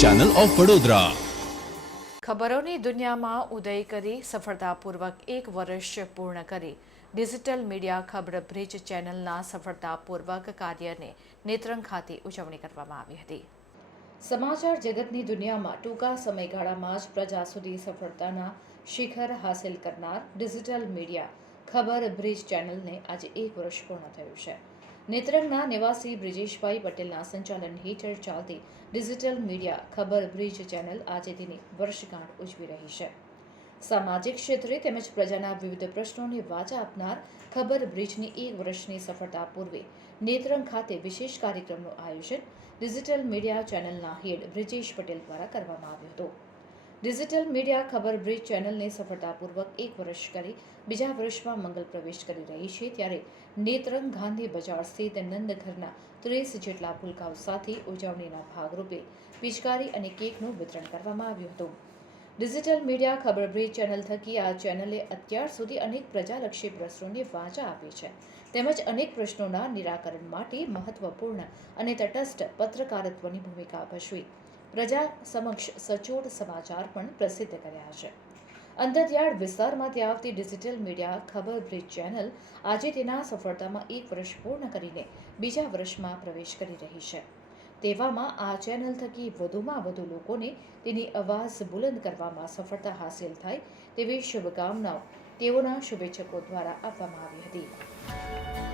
Channel of Vadodara ખબરોની દુનિયામાં ઉદય કરી, સફળતાપૂર્વક એક વર્ષ પૂર્ણ કરી. ડિજિટલ મીડિયા ખબર બ્રિજ ચેનલના સફળતાપૂર્વક કાર્યને નેત્રંગ ખાતે ઉજવણી કરવામાં આવી હતી. સમાચાર જગતની દુનિયામાં ટૂંકા સમયગાળામાં જ પ્રજા સુધી સફળતાના શિખર હાંસિલ કરનાર ડિજિટલ મીડિયા ખબર બ્રિજ ચેનલને આજે એક વર્ષ પૂર્ણ થયું છે. નેત્રંગના નિવાસી બ્રિજેશભાઈ પટેલના સંચાલન હેઠળ ચાલતી digital media Khabar bridge channel આજે તેની વર્ષગાંઠ ઉજવી રહી છે. સામાજિક ક્ષેત્રે તેમજ પ્રજાના વિવિધ પ્રશ્નોને વાચા આપનાર ખબર બ્રિજની એક વર્ષની સફળતા પૂર્વે નેત્રંગ ખાતે વિશેષ કાર્યક્રમનું આયોજન ડિજિટલ મીડિયા ચેનલના હેડ બ્રિજેશ પટેલ દ્વારા કરવામાં આવ્યું હતું. ડિજિટલ મીડિયા ખબર બ્રિજ ચેનલને સફળતાપૂર્વક એક વર્ષ કરી, બીજા વર્ષમાં મંગલ પ્રવેશ કરી રહી છે, ત્યારે નેત્રંગ ગાંધી બજાર સ્થિત નંદઘરના ત્રીસ જેટલા ભૂલકાઓ સાથે ઉજવણીના ભાગરૂપે પિચકારી અને કેકનું વિતરણ કરવામાં આવ્યું હતું. Digital media Khabar bridge channel થકી આ ચેનલે અત્યાર સુધી અનેક પ્રજાલક્ષી પ્રશ્નોને વાંચા આપી છે. તેમજ અનેક પ્રશ્નોના નિરાકરણ માટે મહત્વપૂર્ણ અને તટસ્થ પત્રકારત્વની ભૂમિકા ભજવી. પ્રજા સમક્ષ સચોટ સમાચાર પણ પ્રસિદ્ધ કર્યા છે. અંતરિયાળ વિસ્તારમાંથી આવતી digital media, Khabar bridge channel આજે તેના સફળતામાં એક વર્ષ પૂર્ણ કરીને બીજા વર્ષમાં પ્રવેશ કરી રહી છે. તેવામાં આ ચેનલ થકી વધુમાં વધુ લોકોને તેની અવાજ બુલંદ કરવામાં સફળતા હાંસિલ થાય તેવી શુભકામનાઓ તેઓના શુભેચ્છકો દ્વારા આપવામાં આવી હતી.